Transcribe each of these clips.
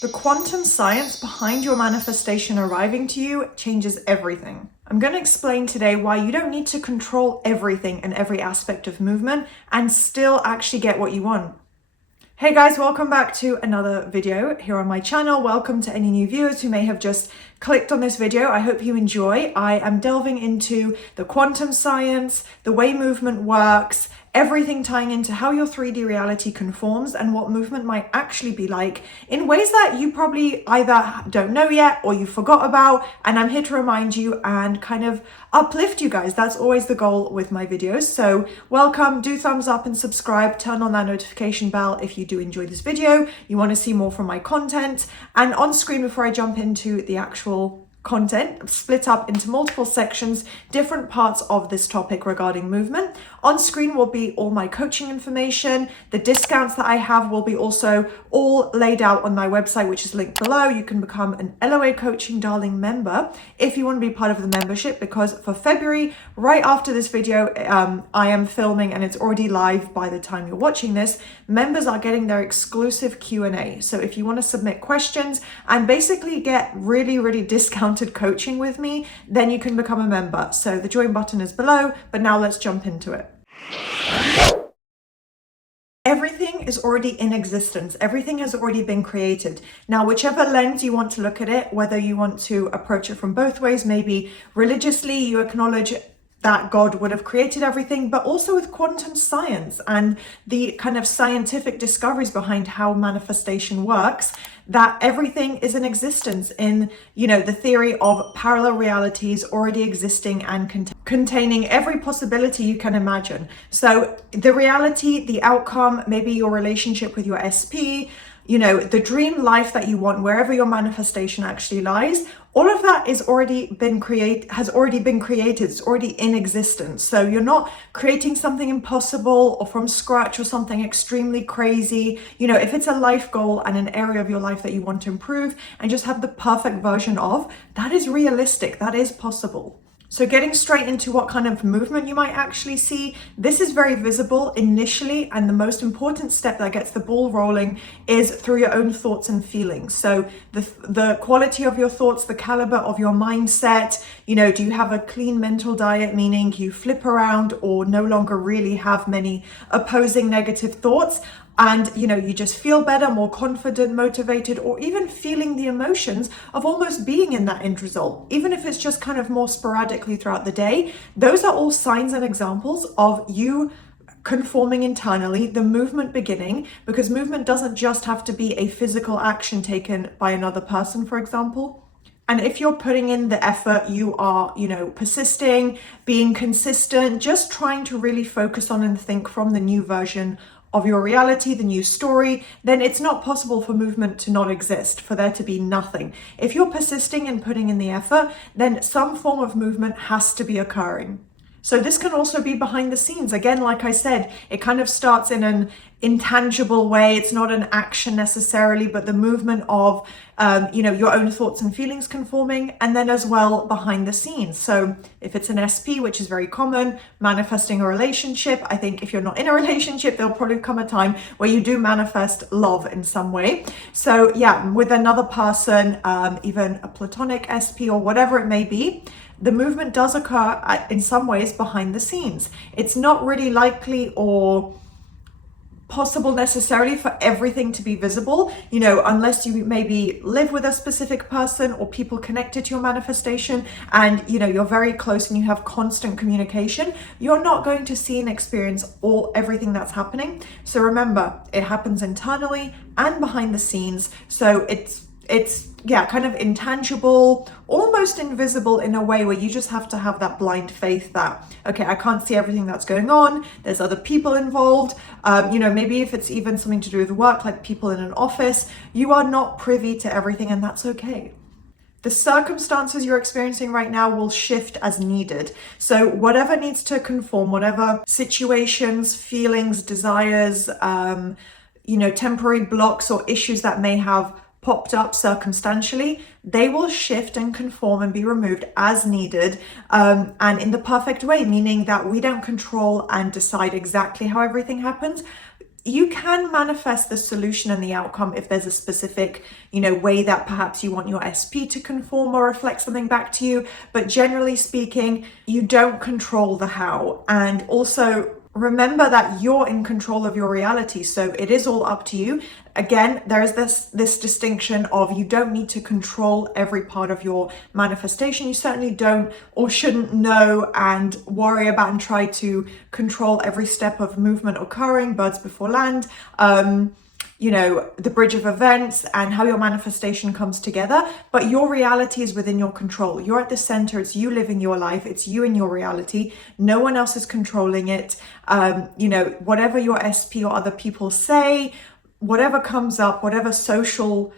The quantum science behind your manifestation arriving to you changes everything. I'm going to explain today why you don't need to control everything and every aspect of movement and still actually get what you want. Hey guys, welcome back to another video here on my channel. Welcome to any new viewers who may have just clicked on this video. I hope you enjoy. I am delving into the quantum science, the way movement works, everything tying into how your 3D reality conforms and what movement might actually be like in ways that you probably either don't know yet or you forgot about. And I'm here to remind you and kind of uplift you guys. That's always the goal with my videos. So welcome, do thumbs up and subscribe, turn on that notification bell if you do enjoy this video, you want to see more from my content. And on screen, before I jump into the actual content, split up into multiple sections, different parts of this topic regarding movement. On screen will be all my coaching information. The discounts that I have will be also all laid out on my website, which is linked below. You can become an LOA Coaching Darling member if you want to be part of the membership, because for February, right after this video, I am filming and it's already live by the time you're watching this, members are getting their exclusive Q&A. So if you want to submit questions and basically get really discounted coaching with me, then you can become a member. So the join button is below, but now let's jump into it. Everything is already in existence. Everything has already been created. Now, whichever lens you want to look at it, whether you want to approach it from both ways, maybe religiously, you acknowledge that God would have created everything, but also with quantum science and the kind of scientific discoveries behind how manifestation works, that everything is in existence in, the theory of parallel realities already existing and containing every possibility you can imagine. So the reality, the outcome, maybe your relationship with your SP, the dream life that you want, wherever your manifestation actually lies, all of that has already been created. It's already in existence. So you're not creating something impossible or from scratch or something extremely crazy. If it's a life goal and an area of your life that you want to improve and just have the perfect version of, that is realistic. That is possible. So getting straight into what kind of movement you might actually see, this is very visible initially, and the most important step that gets the ball rolling is through your own thoughts and feelings. So the quality of your thoughts, the caliber of your mindset, do you have a clean mental diet, meaning you flip around or no longer really have many opposing negative thoughts? And, you just feel better, more confident, motivated, or even feeling the emotions of almost being in that end result, even if it's just kind of more sporadically throughout the day. Those are all signs and examples of you conforming internally, the movement beginning, because movement doesn't just have to be a physical action taken by another person, for example. And if you're putting in the effort, you are, persisting, being consistent, just trying to really focus on and think from the new version of your reality, the new story, then it's not possible for movement to not exist, for there to be nothing. If you're persisting and putting in the effort, then some form of movement has to be occurring. So this can also be behind the scenes. Again, like I said, it kind of starts in an intangible way. It's not an action necessarily, but the movement of, your own thoughts and feelings conforming, and then as well behind the scenes. So if it's an SP, which is very common, manifesting a relationship, I think if you're not in a relationship, there'll probably come a time where you do manifest love in some way. So yeah, with another person, even a platonic SP or whatever it may be, the movement does occur in some ways behind the scenes. It's not really likely or possible necessarily for everything to be visible, unless you maybe live with a specific person or people connected to your manifestation and, you're very close and you have constant communication, you're not going to see and experience everything that's happening. So remember, it happens internally and behind the scenes. So it's kind of intangible, almost invisible in a way where you just have to have that blind faith that, okay, I can't see everything that's going on. There's other people involved. Maybe if it's even something to do with work, like people in an office, you are not privy to everything, and that's okay. The circumstances you're experiencing right now will shift as needed. So whatever needs to conform, whatever situations, feelings, desires, temporary blocks or issues that may have popped up circumstantially, they will shift and conform and be removed as needed, and in the perfect way, meaning that we don't control and decide exactly how everything happens. you can manifest the solution and the outcome if there's a specific, way that perhaps you want your SP to conform or reflect something back to you. But generally speaking, you don't control the how. And also remember that you're in control of your reality. So it is all up to you. Again, there is this distinction of you don't need to control every part of your manifestation. You certainly don't or shouldn't know and worry about and try to control every step of movement occurring, birds before land, the bridge of events and how your manifestation comes together. But your reality is within your control. You're at the center. It's you living your life. It's you and your reality. No one else is controlling it. Whatever your SP or other people say, whatever comes up, whatever social,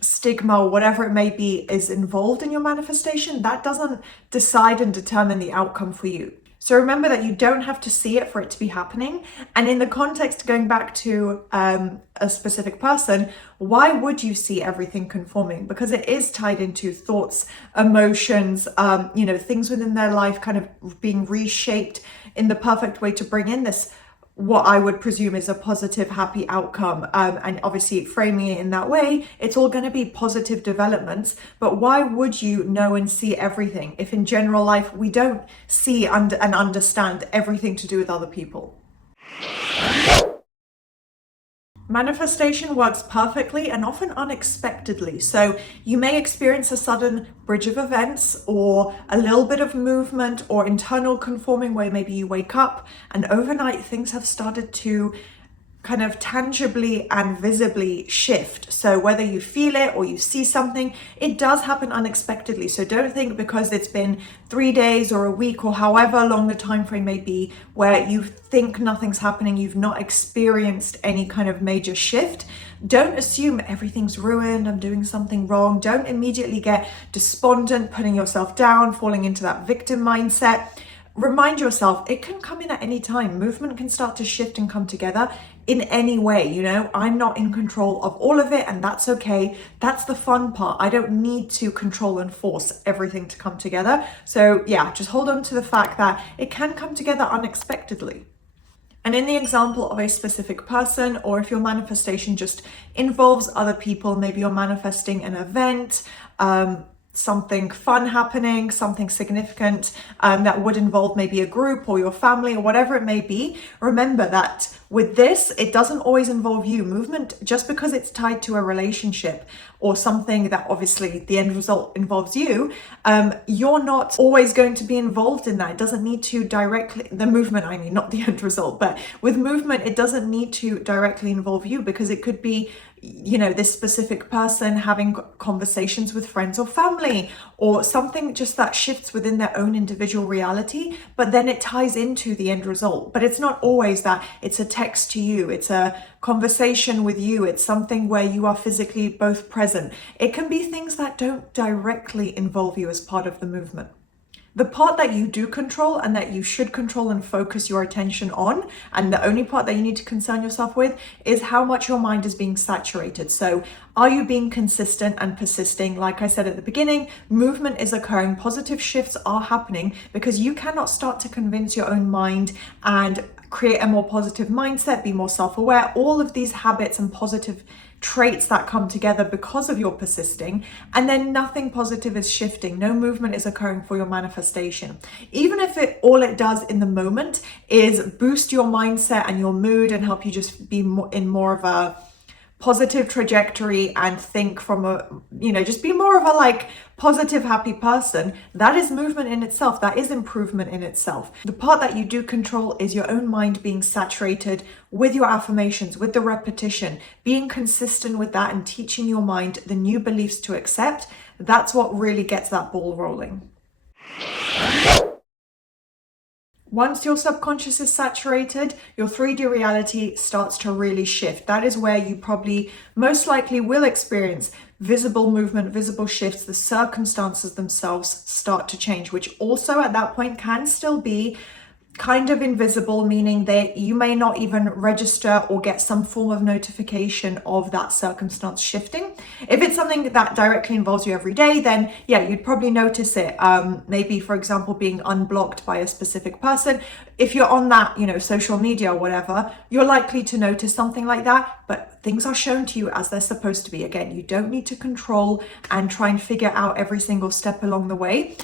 stigma or whatever it may be is involved in your manifestation, that doesn't decide and determine the outcome for you. So remember that you don't have to see it for it to be happening. And in the context, going back to a specific person, why would you see everything conforming? Because it is tied into thoughts, emotions, things within their life kind of being reshaped in the perfect way to bring in this, what I would presume is a positive, happy outcome. And obviously framing it in that way, it's all going to be positive developments. But why would you know and see everything if in general life we don't see and understand everything to do with other people? Manifestation works perfectly and often unexpectedly. So you may experience a sudden bridge of events or a little bit of movement or internal conforming where maybe you wake up and overnight things have started to kind of tangibly and visibly shift. So whether you feel it or you see something, it does happen unexpectedly. So don't think because it's been 3 days or a week or however long the time frame may be where you think nothing's happening, you've not experienced any kind of major shift. Don't assume everything's ruined, I'm doing something wrong. Don't immediately get despondent, putting yourself down, falling into that victim mindset. Remind yourself, it can come in at any time. Movement can start to shift and come together in any way. I'm not in control of all of it, and that's okay. That's the fun part. I don't need to control and force everything to come together. So yeah, just hold on to the fact that it can come together unexpectedly. And in the example of a specific person, or if your manifestation just involves other people, maybe you're manifesting an event, something fun happening, something significant that would involve maybe a group or your family or whatever it may be. Remember that with this, it doesn't always involve you. Movement, just because it's tied to a relationship or something that obviously the end result involves you, you're not always going to be involved in that. It doesn't need to directly, the movement, I mean, not the end result, but with movement, it doesn't need to directly involve you because it could be this specific person having conversations with friends or family or something just that shifts within their own individual reality, but then it ties into the end result. But it's not always that it's a text to you, it's a conversation with you, it's something where you are physically both present. It can be things that don't directly involve you as part of the movement. The part that you do control and that you should control and focus your attention on, and the only part that you need to concern yourself with, is how much your mind is being saturated. So are you being consistent and persisting? Like I said at the beginning, movement is occurring, positive shifts are happening, because you cannot start to convince your own mind and create a more positive mindset, be more self-aware, all of these habits and positive traits that come together because of your persisting, and then nothing positive is shifting, no movement is occurring for your manifestation. Even if all it does in the moment is boost your mindset and your mood and help you just be in more of a positive trajectory and think from a, just be more of a positive, happy person, that is movement in itself. That is improvement in itself. The part that you do control is your own mind being saturated with your affirmations, with the repetition, being consistent with that and teaching your mind the new beliefs to accept. That's what really gets that ball rolling. Once your subconscious is saturated, your 3D reality starts to really shift. That is where you probably most likely will experience visible movement, visible shifts. The circumstances themselves start to change, which also at that point can still be kind of invisible, meaning that you may not even register or get some form of notification of that circumstance shifting. If it's something that directly involves you every day, then yeah, you'd probably notice it. Maybe, for example, being unblocked by a specific person. If you're on that, social media or whatever, you're likely to notice something like that, but things are shown to you as they're supposed to be. Again, you don't need to control and try and figure out every single step along the way.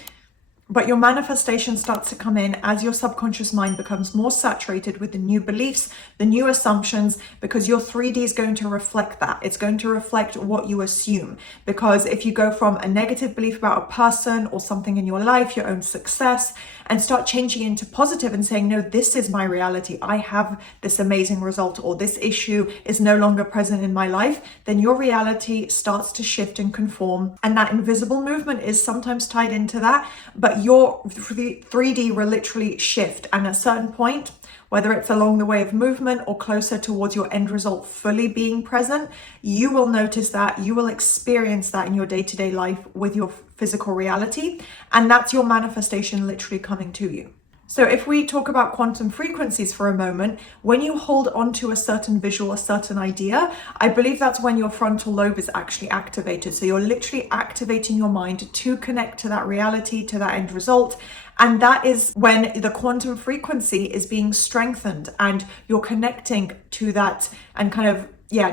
But your manifestation starts to come in as your subconscious mind becomes more saturated with the new beliefs, the new assumptions, because your 3D is going to reflect that. It's going to reflect what you assume. Because if you go from a negative belief about a person or something in your life, your own success, and start changing into positive and saying, no, this is my reality. I have this amazing result, or this issue is no longer present in my life, then your reality starts to shift and conform. And that invisible movement is sometimes tied into that, but your 3D will literally shift. And at a certain point, whether it's along the way of movement or closer towards your end result fully being present, you will notice that, you will experience that in your day-to-day life with your physical reality. And that's your manifestation literally coming to you. So if we talk about quantum frequencies for a moment, when you hold on to a certain visual, a certain idea, I believe that's when your frontal lobe is actually activated. So you're literally activating your mind to connect to that reality, to that end result. And that is when the quantum frequency is being strengthened and you're connecting to that and kind of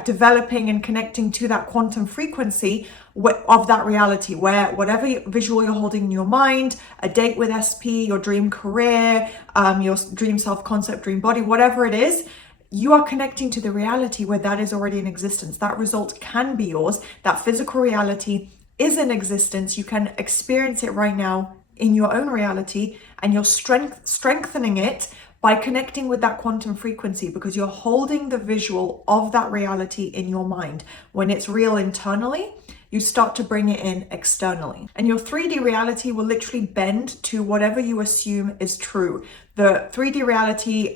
developing and connecting to that quantum frequency of that reality, where whatever visual you're holding in your mind, a date with SP, your dream career, your dream self-concept, dream body, whatever it is, you are connecting to the reality where that is already in existence. That result can be yours. That physical reality is in existence. You can experience it right now in your own reality, and you're strengthening it by connecting with that quantum frequency, because you're holding the visual of that reality in your mind. When it's real internally, you start to bring it in externally. And your 3D reality will literally bend to whatever you assume is true. The 3D reality,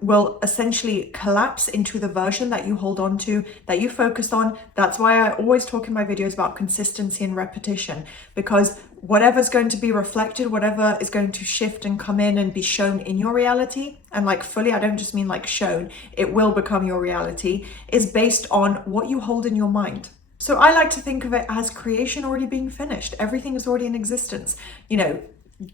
will essentially collapse into the version that you hold on to, that you focus on. That's why I always talk in my videos about consistency and repetition, because whatever's going to be reflected, whatever is going to shift and come in and be shown in your reality, and like fully, I don't just mean like shown, it will become your reality, is based on what you hold in your mind. So I like to think of it as creation already being finished. Everything is already in existence.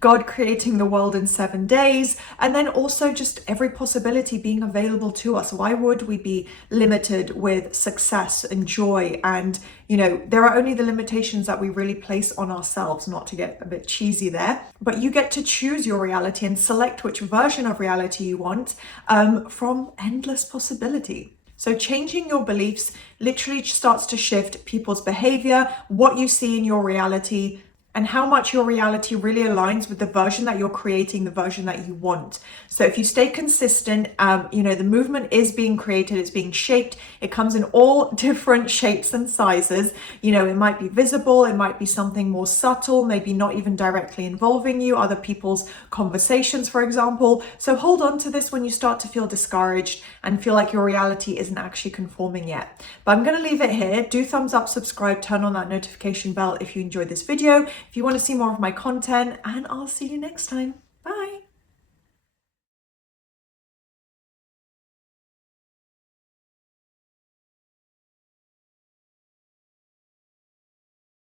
God creating the world in 7 days, and then also just every possibility being available to us. Why would we be limited with success and joy? And, there are only the limitations that we really place on ourselves, not to get a bit cheesy there, but you get to choose your reality and select which version of reality you want from endless possibility. So changing your beliefs literally starts to shift people's behavior, what you see in your reality, and how much your reality really aligns with the version that you're creating, the version that you want. So if you stay consistent, the movement is being created, it's being shaped. It comes in all different shapes and sizes. It might be visible, it might be something more subtle, maybe not even directly involving you, other people's conversations, for example. So hold on to this when you start to feel discouraged and feel like your reality isn't actually conforming yet. But I'm going to leave it here. Do thumbs up, subscribe, turn on that notification bell if you enjoyed this video, if you want to see more of my content, and I'll see you next time.